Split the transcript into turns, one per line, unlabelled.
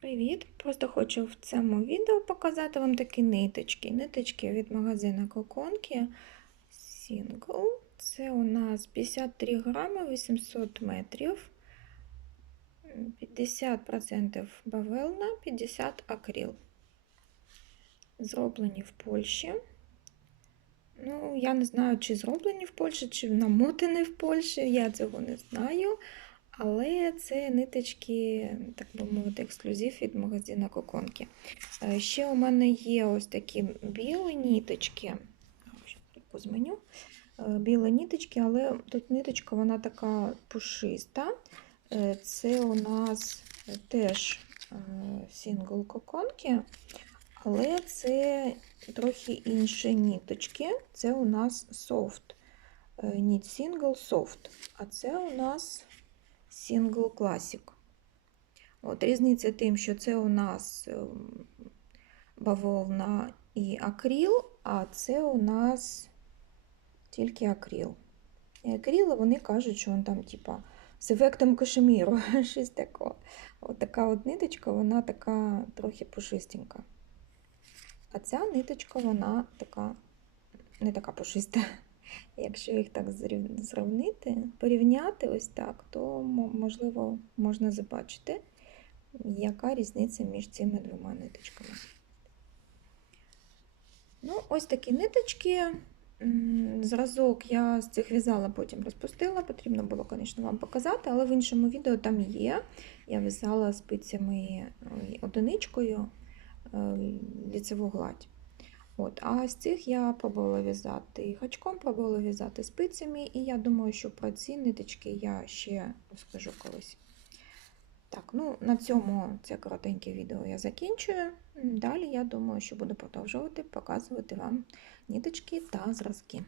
Привіт! Просто хочу в цьому відео показати вам такі ниточки. Ниточки від магазину Коконки Single. Це у нас 53 грами 800 метрів, 50% бавовна, 50 акрил. Зроблені в Польщі. Ну, я не знаю, чи зроблені в Польщі, чи намотані в Польщі, я цього не знаю. Але це ниточки, так би мовити, ексклюзив від магазину Коконки. Е, Ще у мене є ось такі білі ниточки. Позменю. Білі ниточки, але тут ниточка вона така пушиста. Е, Це у нас теж сингл Коконки, але це трохи інші ниточки. Це у нас софт. Knit Single Soft. А це у нас Single Classic. От, Різниця тим, що це у нас бавовна і акрил, а це у нас тільки акрил. І акрил, вони кажуть, що він там, типа, з ефектом кашеміру, щось такого. От така от ниточка, вона така трохи пушистенька. А ця ниточка, вона така не така пушиста. Якщо їх так зрівнити, порівняти ось так, то можливо можна побачити, яка різниця між цими двома ниточками. Ну, ось такі ниточки. Зразок я з цих в'язала, потім розпустила. Потрібно було, звісно, вам показати, але в іншому відео там є. Я в'язала спицями одиничкою ліцеву гладь. От, А з цих я пробувала в'язати гачком, пробувала в'язати спицями, і я думаю, що про ці ниточки я ще розкажу колись. Так, ну на цьому це коротеньке відео я закінчую. Далі я думаю, що буду продовжувати показувати вам ниточки та зразки.